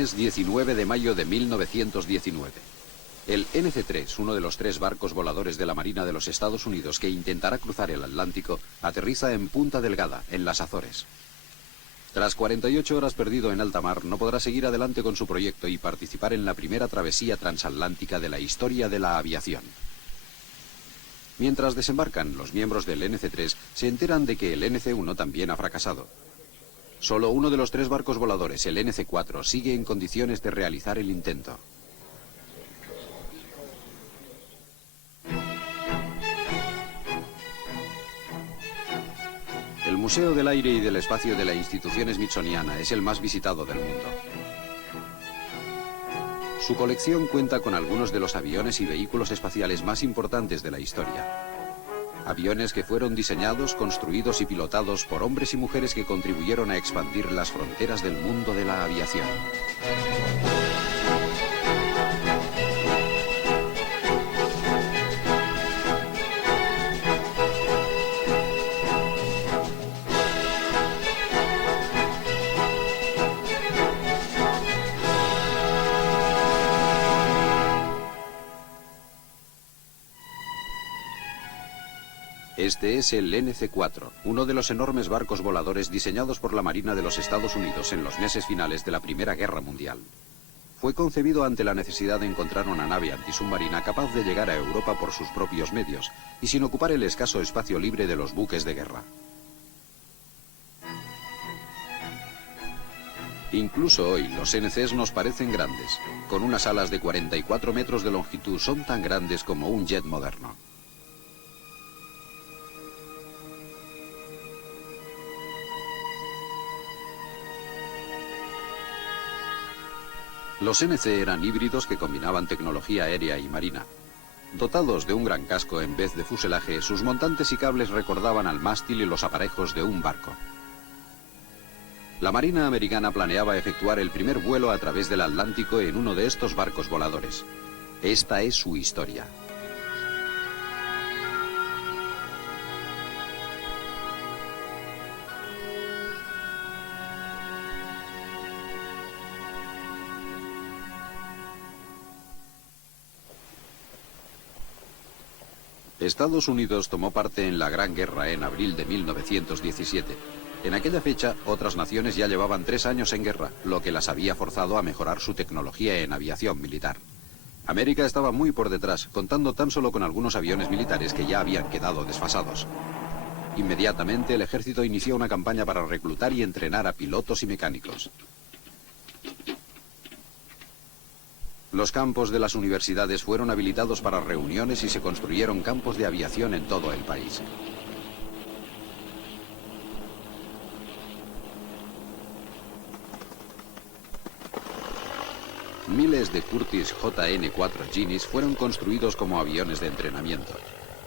Lunes 19 de mayo de 1919. El NC-3, uno de los 3 barcos voladores de la Marina de los Estados Unidos que intentará cruzar el Atlántico, aterriza en Punta Delgada, en las Azores. Tras 48 horas perdido en alta mar, no podrá seguir adelante con su proyecto y participar en la primera travesía transatlántica de la historia de la aviación. Mientras desembarcan, los miembros del NC-3 se enteran de que el NC-1 también ha fracasado. Solo uno de los 3 barcos voladores, el NC-4, sigue en condiciones de realizar el intento. El Museo del Aire y del Espacio de la institución smithsoniana es el más visitado del mundo. Su colección cuenta con algunos de los aviones y vehículos espaciales más importantes de la historia. Aviones que fueron diseñados, construidos y pilotados por hombres y mujeres que contribuyeron a expandir las fronteras del mundo de la aviación. Este es el NC-4, uno de los enormes barcos voladores diseñados por la Marina de los Estados Unidos en los meses finales de la Primera Guerra Mundial. Fue concebido ante la necesidad de encontrar una nave antisubmarina capaz de llegar a Europa por sus propios medios y sin ocupar el escaso espacio libre de los buques de guerra. Incluso hoy los NCs nos parecen grandes. Con unas alas de 44 metros de longitud son tan grandes como un jet moderno. Los NC eran híbridos que combinaban tecnología aérea y marina. Dotados de un gran casco en vez de fuselaje, sus montantes y cables recordaban al mástil y los aparejos de un barco. La Marina americana planeaba efectuar el primer vuelo a través del Atlántico en uno de estos barcos voladores. Esta es su historia. Estados Unidos tomó parte en la Gran Guerra en abril de 1917. En aquella fecha, otras naciones ya llevaban 3 años en guerra, lo que las había forzado a mejorar su tecnología en aviación militar. América estaba muy por detrás, contando tan solo con algunos aviones militares que ya habían quedado desfasados. Inmediatamente, el ejército inició una campaña para reclutar y entrenar a pilotos y mecánicos. Los campos de las universidades fueron habilitados para reuniones y se construyeron campos de aviación en todo el país. Miles de Curtiss JN-4 Genies fueron construidos como aviones de entrenamiento.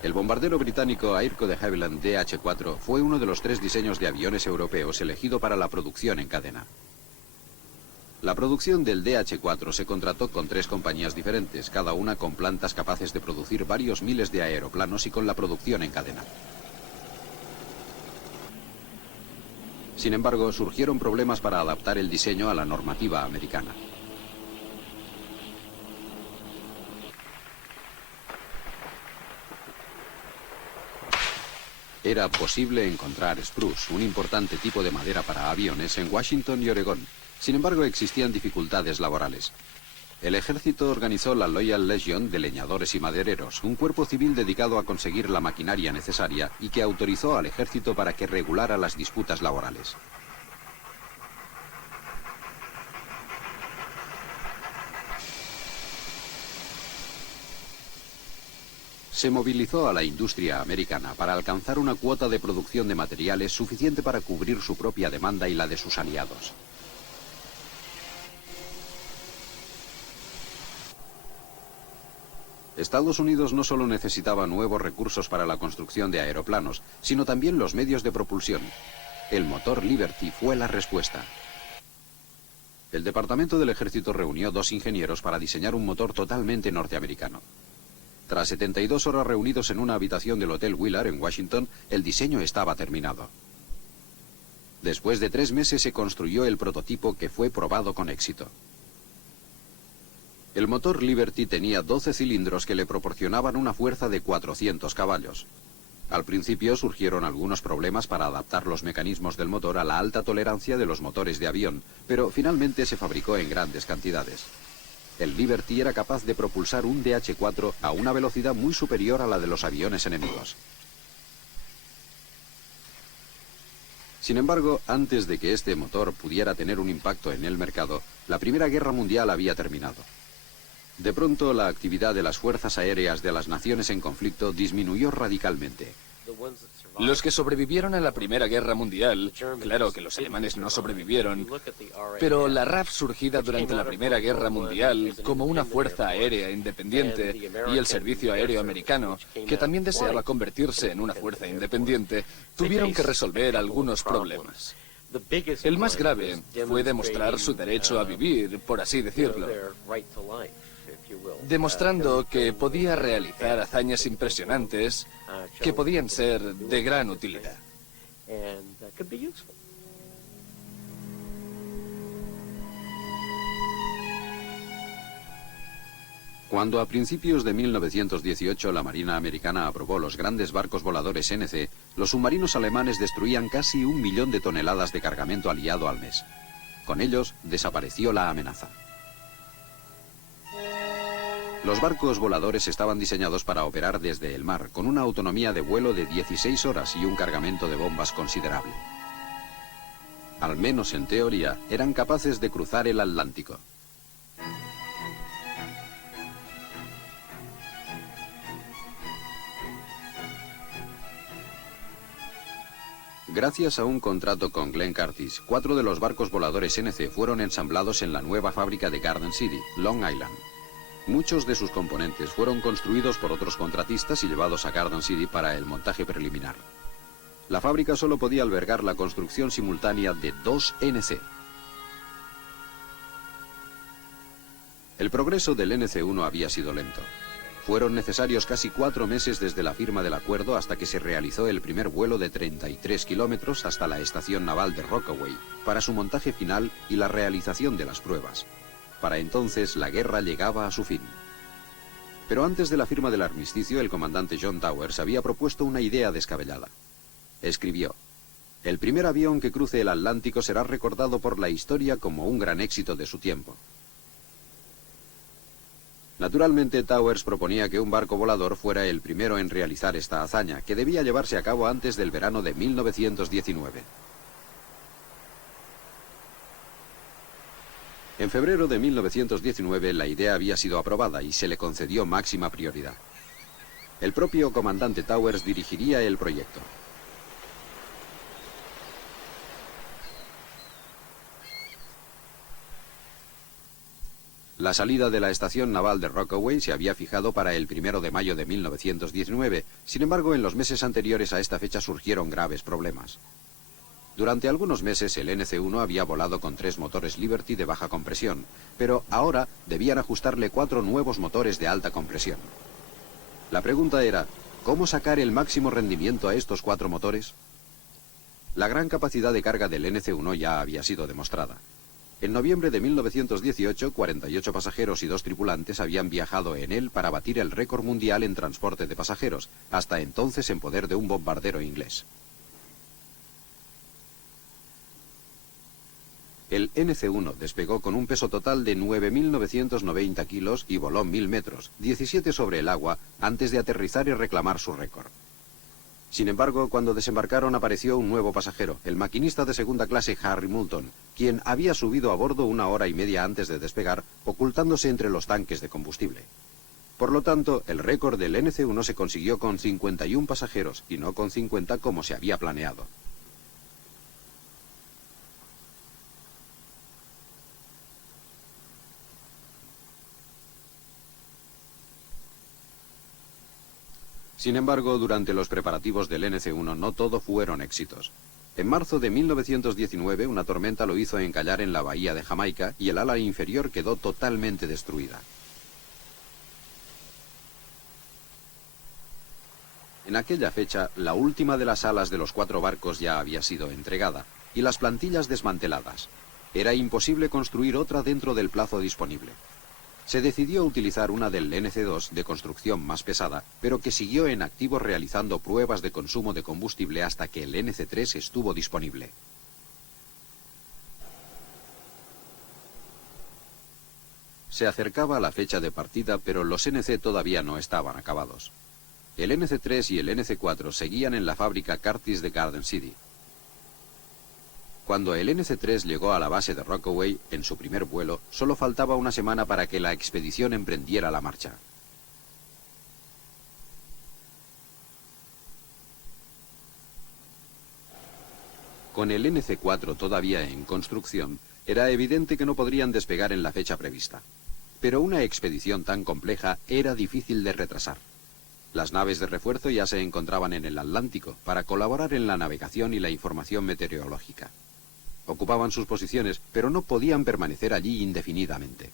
El bombardero británico Airco de Havilland DH-4 fue uno de los 3 diseños de aviones europeos elegido para la producción en cadena. La producción del DH-4 se contrató con 3 compañías diferentes, cada una con plantas capaces de producir varios miles de aeroplanos y con la producción en cadena. Sin embargo, surgieron problemas para adaptar el diseño a la normativa americana. Era posible encontrar spruce, un importante tipo de madera para aviones, en Washington y Oregón. Sin embargo, existían dificultades laborales. El ejército organizó la Loyal Legion de leñadores y madereros, un cuerpo civil dedicado a conseguir la maquinaria necesaria y que autorizó al ejército para que regulara las disputas laborales. Se movilizó a la industria americana para alcanzar una cuota de producción de materiales suficiente para cubrir su propia demanda y la de sus aliados. Estados Unidos no solo necesitaba nuevos recursos para la construcción de aeroplanos, sino también los medios de propulsión. El motor Liberty fue la respuesta. El Departamento del Ejército reunió 2 ingenieros para diseñar un motor totalmente norteamericano. Tras 72 horas reunidos en una habitación del Hotel Willard en Washington, el diseño estaba terminado. Después de 3 meses se construyó el prototipo que fue probado con éxito. El motor Liberty tenía 12 cilindros que le proporcionaban una fuerza de 400 caballos. Al principio surgieron algunos problemas para adaptar los mecanismos del motor a la alta tolerancia de los motores de avión, pero finalmente se fabricó en grandes cantidades. El Liberty era capaz de propulsar un DH-4 a una velocidad muy superior a la de los aviones enemigos. Sin embargo, antes de que este motor pudiera tener un impacto en el mercado, la Primera Guerra Mundial había terminado. De pronto, la actividad de las fuerzas aéreas de las naciones en conflicto disminuyó radicalmente. Los que sobrevivieron a la Primera Guerra Mundial, claro que los alemanes no sobrevivieron, pero la RAF surgida durante la Primera Guerra Mundial como una fuerza aérea independiente y el Servicio Aéreo Americano, que también deseaba convertirse en una fuerza independiente, tuvieron que resolver algunos problemas. El más grave fue demostrar su derecho a vivir, por así decirlo, demostrando que podía realizar hazañas impresionantes que podían ser de gran utilidad. Cuando a principios de 1918 la Marina americana aprobó los grandes barcos voladores NC, los submarinos alemanes destruían casi 1 millón de toneladas de cargamento aliado al mes. Con ellos desapareció la amenaza. Los barcos voladores estaban diseñados para operar desde el mar, con una autonomía de vuelo de 16 horas y un cargamento de bombas considerable. Al menos en teoría, eran capaces de cruzar el Atlántico. Gracias a un contrato con Glenn Curtiss, 4 de los barcos voladores NC fueron ensamblados en la nueva fábrica de Garden City, Long Island. Muchos de sus componentes fueron construidos por otros contratistas y llevados a Garden City para el montaje preliminar. La fábrica solo podía albergar la construcción simultánea de 2 NC. El progreso del NC-1 había sido lento. Fueron necesarios casi 4 meses desde la firma del acuerdo hasta que se realizó el primer vuelo de 33 kilómetros hasta la estación naval de Rockaway para su montaje final y la realización de las pruebas. Para entonces, la guerra llegaba a su fin. Pero antes de la firma del armisticio, el comandante John Towers había propuesto una idea descabellada. Escribió: "El primer avión que cruce el Atlántico será recordado por la historia como un gran éxito de su tiempo". Naturalmente, Towers proponía que un barco volador fuera el primero en realizar esta hazaña, que debía llevarse a cabo antes del verano de 1919. En febrero de 1919 la idea había sido aprobada y se le concedió máxima prioridad. El propio comandante Towers dirigiría el proyecto. La salida de la estación naval de Rockaway se había fijado para el 1 de mayo de 1919, sin embargo en los meses anteriores a esta fecha surgieron graves problemas. Durante algunos meses el NC-1 había volado con 3 motores Liberty de baja compresión, pero ahora debían ajustarle 4 nuevos motores de alta compresión. La pregunta era, ¿cómo sacar el máximo rendimiento a estos 4 motores? La gran capacidad de carga del NC-1 ya había sido demostrada. En noviembre de 1918, 48 pasajeros y 2 tripulantes habían viajado en él para batir el récord mundial en transporte de pasajeros, hasta entonces en poder de un bombardero inglés. El NC-1 despegó con un peso total de 9.990 kilos y voló 1.000 metros, 17 sobre el agua, antes de aterrizar y reclamar su récord. Sin embargo, cuando desembarcaron apareció un nuevo pasajero, el maquinista de segunda clase Harry Moulton, quien había subido a bordo 1 hora y media antes de despegar, ocultándose entre los tanques de combustible. Por lo tanto, el récord del NC-1 se consiguió con 51 pasajeros y no con 50 como se había planeado. Sin embargo, durante los preparativos del NC-1 no todo fueron éxitos. En marzo de 1919 una tormenta lo hizo encallar en la bahía de Jamaica y el ala inferior quedó totalmente destruida. En aquella fecha, la última de las alas de los 4 barcos ya había sido entregada y las plantillas desmanteladas. Era imposible construir otra dentro del plazo disponible. Se decidió utilizar una del NC-2 de construcción más pesada, pero que siguió en activo realizando pruebas de consumo de combustible hasta que el NC-3 estuvo disponible. Se acercaba la fecha de partida, pero los NC todavía no estaban acabados. El NC-3 y el NC-4 seguían en la fábrica Curtiss de Garden City. Cuando el NC-3 llegó a la base de Rockaway, en su primer vuelo, solo faltaba una semana para que la expedición emprendiera la marcha. Con el NC-4 todavía en construcción, era evidente que no podrían despegar en la fecha prevista. Pero una expedición tan compleja era difícil de retrasar. Las naves de refuerzo ya se encontraban en el Atlántico para colaborar en la navegación y la información meteorológica. Ocupaban sus posiciones, pero no podían permanecer allí indefinidamente.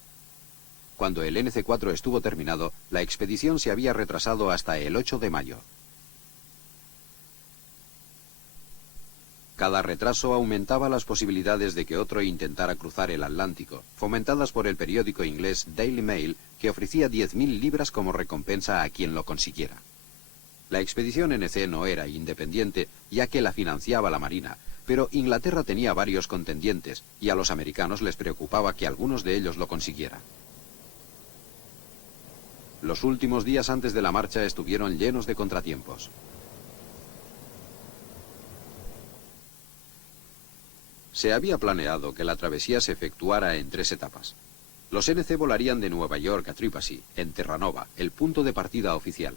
Cuando el NC-4 estuvo terminado, la expedición se había retrasado hasta el 8 de mayo. Cada retraso aumentaba las posibilidades de que otro intentara cruzar el Atlántico, fomentadas por el periódico inglés Daily Mail, que ofrecía 10.000 libras como recompensa a quien lo consiguiera. La expedición NC no era independiente, ya que la financiaba la Marina, pero Inglaterra tenía varios contendientes, y a los americanos les preocupaba que algunos de ellos lo consiguieran. Los últimos días antes de la marcha estuvieron llenos de contratiempos. Se había planeado que la travesía se efectuara en 3 etapas. Los NC volarían de Nueva York a Tripassi, en Terranova, el punto de partida oficial.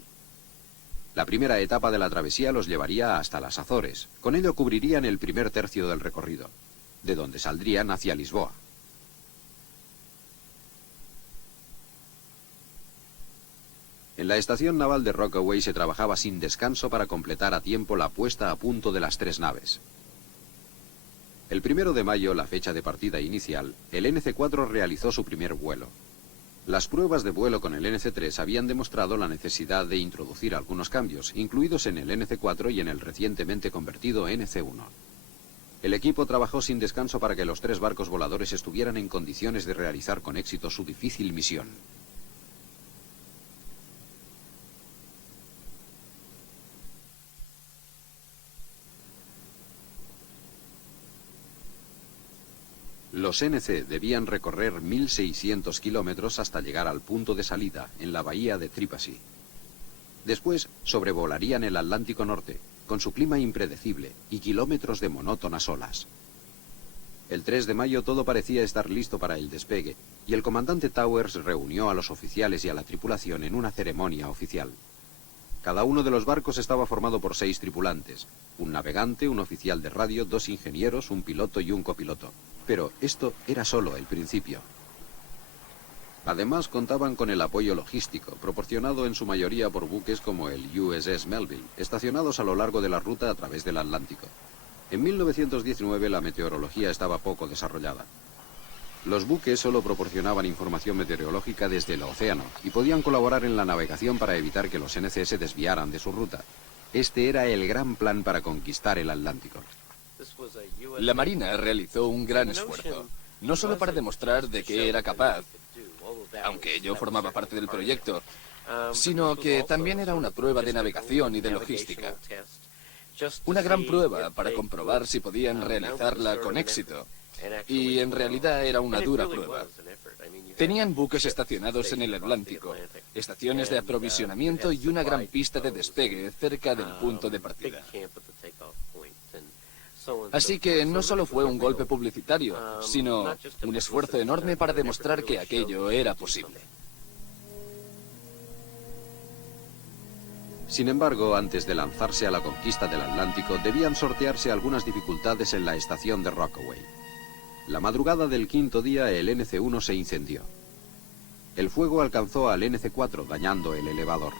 La primera etapa de la travesía los llevaría hasta las Azores. Con ello cubrirían el primer tercio del recorrido, de donde saldrían hacia Lisboa. En la estación naval de Rockaway se trabajaba sin descanso para completar a tiempo la puesta a punto de las 3 naves. El 1 de mayo, la fecha de partida inicial, el NC-4 realizó su primer vuelo. Las pruebas de vuelo con el NC-3 habían demostrado la necesidad de introducir algunos cambios, incluidos en el NC-4 y en el recientemente convertido NC-1. El equipo trabajó sin descanso para que los 3 barcos voladores estuvieran en condiciones de realizar con éxito su difícil misión. Los NC debían recorrer 1.600 kilómetros hasta llegar al punto de salida, en la bahía de Tripassi. Después sobrevolarían el Atlántico Norte, con su clima impredecible y kilómetros de monótonas olas. El 3 de mayo todo parecía estar listo para el despegue, y el comandante Towers reunió a los oficiales y a la tripulación en una ceremonia oficial. Cada uno de los barcos estaba formado por 6 tripulantes, un navegante, un oficial de radio, 2 ingenieros, un piloto y un copiloto. Pero esto era solo el principio. Además, contaban con el apoyo logístico, proporcionado en su mayoría por buques como el USS Melville, estacionados a lo largo de la ruta a través del Atlántico. En 1919 la meteorología estaba poco desarrollada. Los buques solo proporcionaban información meteorológica desde el océano y podían colaborar en la navegación para evitar que los NC se desviaran de su ruta. Este era el gran plan para conquistar el Atlántico. La Marina realizó un gran esfuerzo, no solo para demostrar de qué era capaz, aunque yo formaba parte del proyecto, sino que también era una prueba de navegación y de logística. Una gran prueba para comprobar si podían realizarla con éxito. Y en realidad era una dura prueba. Tenían buques estacionados en el Atlántico, estaciones de aprovisionamiento y una gran pista de despegue cerca del punto de partida. Así que no solo fue un golpe publicitario, sino un esfuerzo enorme para demostrar que aquello era posible. Sin embargo, antes de lanzarse a la conquista del Atlántico, debían sortearse algunas dificultades en la estación de Rockaway. La madrugada del 5.º día, el NC-1 se incendió. El fuego alcanzó al NC-4, dañando el elevador.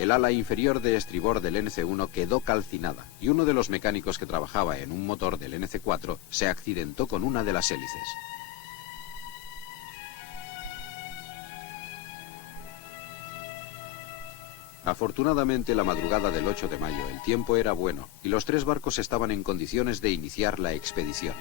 El ala inferior de estribor del NC-1 quedó calcinada, y uno de los mecánicos que trabajaba en un motor del NC-4 se accidentó con una de las hélices. Afortunadamente, la madrugada del 8 de mayo el tiempo era bueno, y los 3 barcos estaban en condiciones de iniciar la expedición.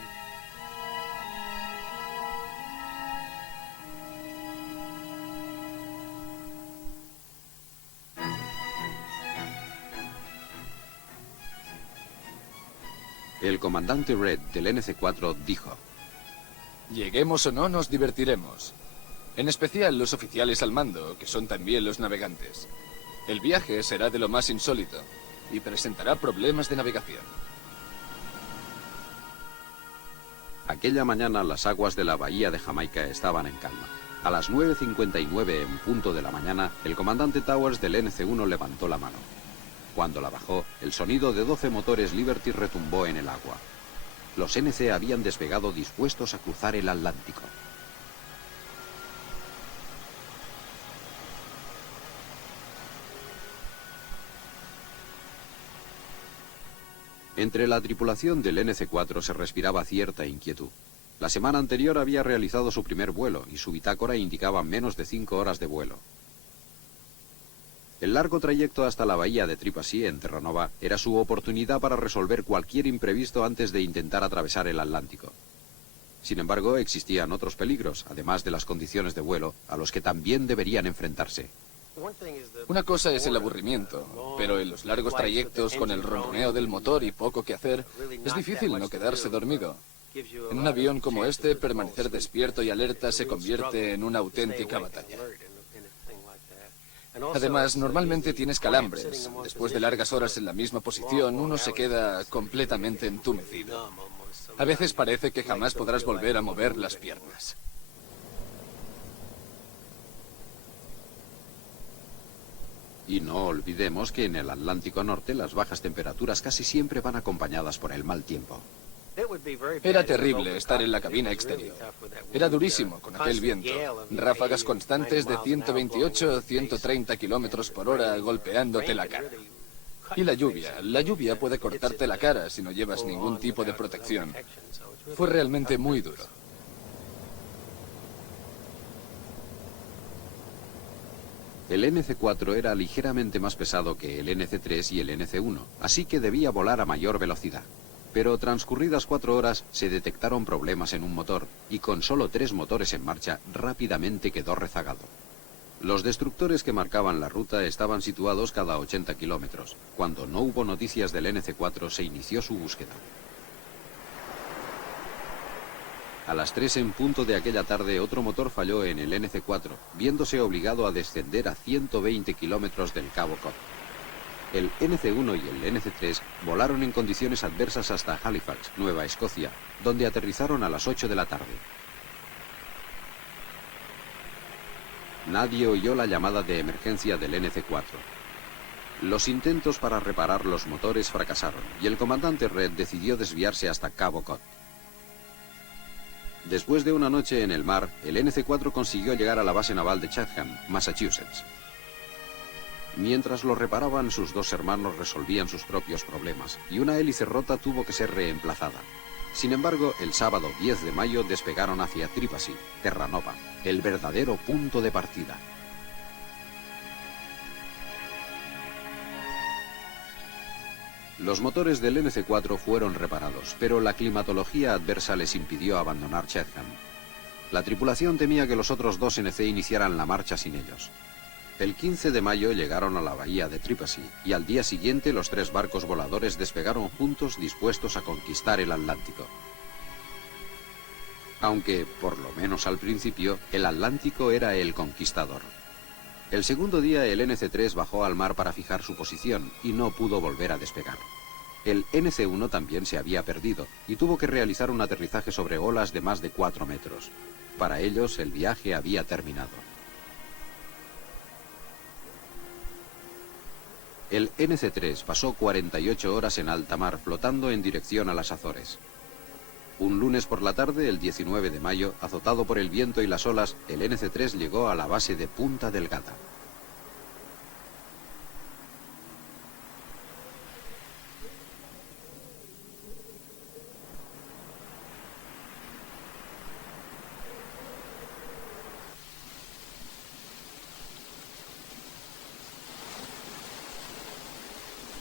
El comandante Red del NC-4 dijo: Lleguemos o no, nos divertiremos. En especial los oficiales al mando, que son también los navegantes. El viaje será de lo más insólito y presentará problemas de navegación. Aquella mañana las aguas de la bahía de Jamaica estaban en calma. A las 9:59 en punto de la mañana, el comandante Towers del NC-1 levantó la mano. Cuando la bajó, el sonido de 12 motores Liberty retumbó en el agua. Los NC habían despegado dispuestos a cruzar el Atlántico. Entre la tripulación del NC-4 se respiraba cierta inquietud. La semana anterior había realizado su primer vuelo y su bitácora indicaba menos de 5 horas de vuelo. El largo trayecto hasta la bahía de Tripasí, en Terranova, era su oportunidad para resolver cualquier imprevisto antes de intentar atravesar el Atlántico. Sin embargo, existían otros peligros, además de las condiciones de vuelo, a los que también deberían enfrentarse. Una cosa es el aburrimiento, pero en los largos trayectos con el ronroneo del motor y poco que hacer, es difícil no quedarse dormido. En un avión como este, permanecer despierto y alerta se convierte en una auténtica batalla. Además, normalmente tienes calambres. Después de largas horas en la misma posición, uno se queda completamente entumecido. A veces parece que jamás podrás volver a mover las piernas. Y no olvidemos que en el Atlántico Norte las bajas temperaturas casi siempre van acompañadas por el mal tiempo. Era terrible estar en la cabina exterior. Era durísimo con aquel viento. Ráfagas constantes de 128 o 130 kilómetros por hora golpeándote la cara. Y la lluvia puede cortarte la cara si no llevas ningún tipo de protección. Fue realmente muy duro. El NC-4 era ligeramente más pesado que el NC-3 y el NC-1, así que debía volar a mayor velocidad. Pero transcurridas 4 horas se detectaron problemas en un motor y con solo 3 motores en marcha rápidamente quedó rezagado. Los destructores que marcaban la ruta estaban situados cada 80 kilómetros. Cuando no hubo noticias del NC-4 se inició su búsqueda. A las 3 en punto de aquella tarde otro motor falló en el NC-4, viéndose obligado a descender a 120 kilómetros del Cabo Cod. El NC-1 y el NC-3 volaron en condiciones adversas hasta Halifax, Nueva Escocia, donde aterrizaron a las 8 de la tarde. Nadie oyó la llamada de emergencia del NC-4. Los intentos para reparar los motores fracasaron y el comandante Red decidió desviarse hasta Cabo Cod. Después de una noche en el mar, el NC-4 consiguió llegar a la base naval de Chatham, Massachusetts. Mientras lo reparaban, sus 2 hermanos resolvían sus propios problemas, y una hélice rota tuvo que ser reemplazada. Sin embargo, el sábado 10 de mayo despegaron hacia Tripasí, Terranova, el verdadero punto de partida. Los motores del NC-4 fueron reparados, pero la climatología adversa les impidió abandonar Chatham. La tripulación temía que los otros 2 NC iniciaran la marcha sin ellos. El 15 de mayo llegaron a la bahía de Tripasí y al día siguiente los 3 barcos voladores despegaron juntos dispuestos a conquistar el Atlántico. Aunque, por lo menos al principio, el Atlántico era el conquistador. El segundo día el NC-3 bajó al mar para fijar su posición y no pudo volver a despegar. El NC-1 también se había perdido y tuvo que realizar un aterrizaje sobre olas de más de 4 metros. Para ellos el viaje había terminado. El NC-3 pasó 48 horas en alta mar flotando en dirección a las Azores. Un lunes por la tarde, el 19 de mayo, azotado por el viento y las olas, el NC-3 llegó a la base de Punta Delgada.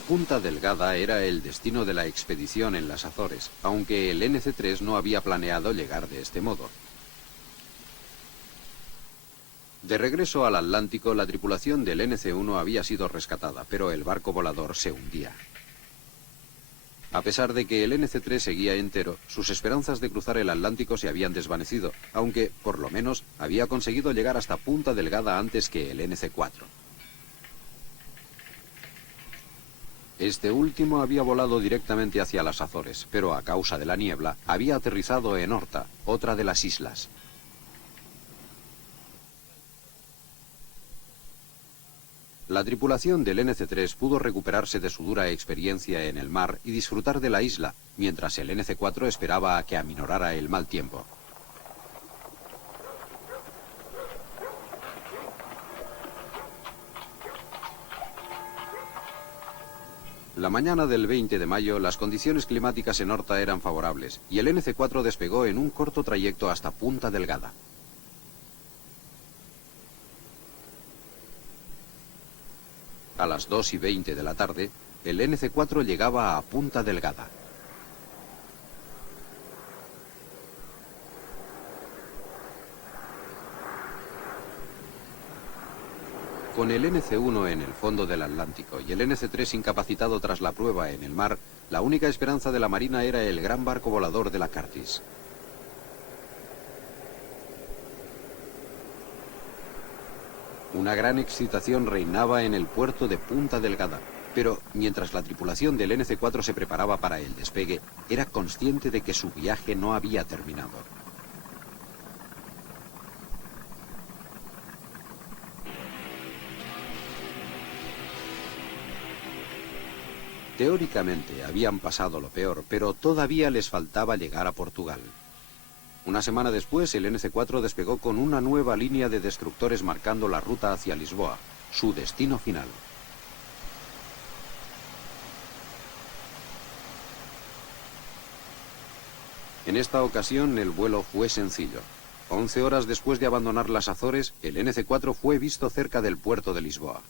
Punta Delgada era el destino de la expedición en las Azores, aunque el NC-3 no había planeado llegar de este modo. De regreso al Atlántico, la tripulación del NC-1 había sido rescatada, pero el barco volador se hundía. A pesar de que el NC-3 seguía entero, sus esperanzas de cruzar el Atlántico se habían desvanecido, aunque, por lo menos, había conseguido llegar hasta Punta Delgada antes que el NC-4. Este último había volado directamente hacia las Azores, pero a causa de la niebla, había aterrizado en Horta, otra de las islas. La tripulación del NC-3 pudo recuperarse de su dura experiencia en el mar y disfrutar de la isla, mientras el NC-4 esperaba a que aminorara el mal tiempo. La mañana del 20 de mayo, las condiciones climáticas en Horta eran favorables, y el NC-4 despegó en un corto trayecto hasta Punta Delgada. A las 2:20 de la tarde, el NC-4 llegaba a Punta Delgada. Con el NC-1 en el fondo del Atlántico y el NC-3 incapacitado tras la prueba en el mar, la única esperanza de la Marina era el gran barco volador de la Curtis. Una gran excitación reinaba en el puerto de Punta Delgada, pero mientras la tripulación del NC-4 se preparaba para el despegue, era consciente de que su viaje no había terminado. Teóricamente habían pasado lo peor, pero todavía les faltaba llegar a Portugal. Una semana después, el NC-4 despegó con una nueva línea de destructores marcando la ruta hacia Lisboa, su destino final. En esta ocasión el vuelo fue sencillo. 11 horas después de abandonar las Azores, el NC-4 fue visto cerca del puerto de Lisboa.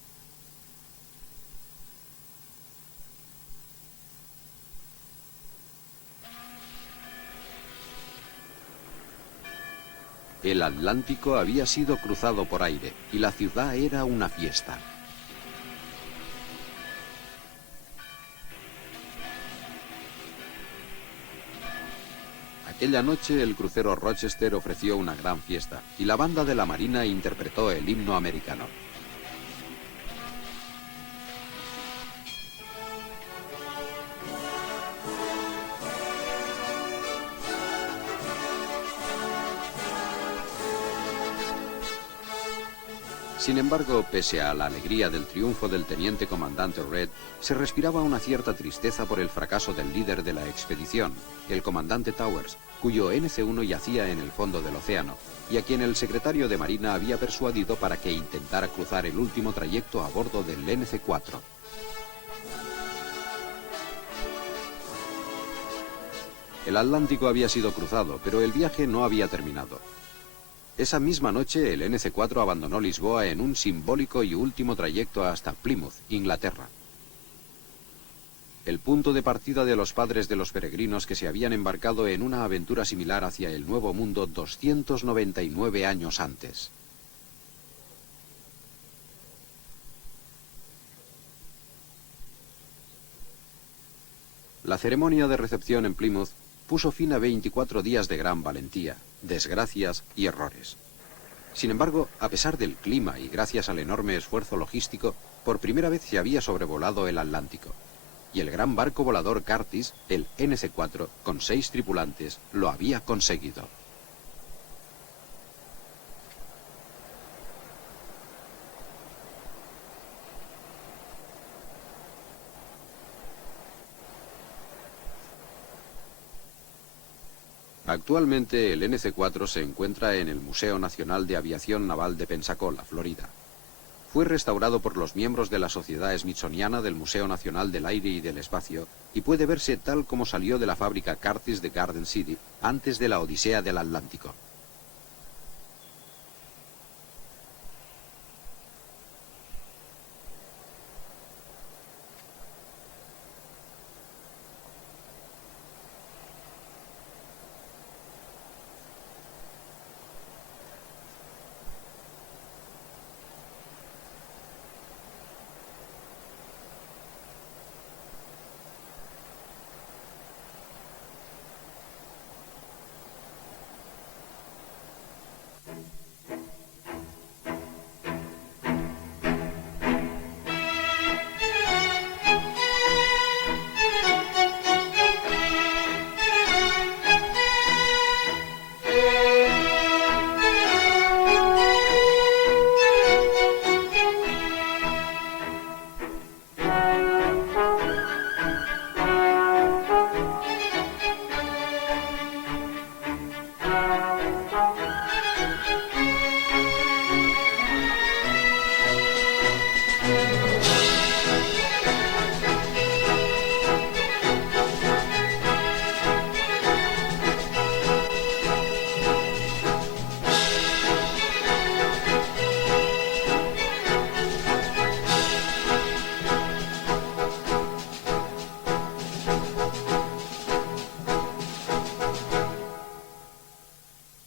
El Atlántico había sido cruzado por aire y la ciudad era una fiesta. Aquella noche el crucero Rochester ofreció una gran fiesta y la banda de la Marina interpretó el himno americano. Sin embargo, pese a la alegría del triunfo del teniente comandante Reed, se respiraba una cierta tristeza por el fracaso del líder de la expedición, el comandante Towers, cuyo NC-1 yacía en el fondo del océano, y a quien el secretario de Marina había persuadido para que intentara cruzar el último trayecto a bordo del NC-4. El Atlántico había sido cruzado, pero el viaje no había terminado. Esa misma noche, el NC-4 abandonó Lisboa en un simbólico y último trayecto hasta Plymouth, Inglaterra. El punto de partida de los padres de los peregrinos que se habían embarcado en una aventura similar hacia el Nuevo Mundo 299 años antes. La ceremonia de recepción en Plymouth puso fin a 24 días de gran valentía, desgracias y errores. Sin embargo, a pesar del clima y gracias al enorme esfuerzo logístico, por primera vez se había sobrevolado el Atlántico. Y el gran barco volador Curtis, el NC-4, con 6 tripulantes, lo había conseguido. Actualmente el NC-4 se encuentra en el Museo Nacional de Aviación Naval de Pensacola, Florida. Fue restaurado por los miembros de la Sociedad Smithsoniana del Museo Nacional del Aire y del Espacio y puede verse tal como salió de la fábrica Curtis de Garden City antes de la Odisea del Atlántico.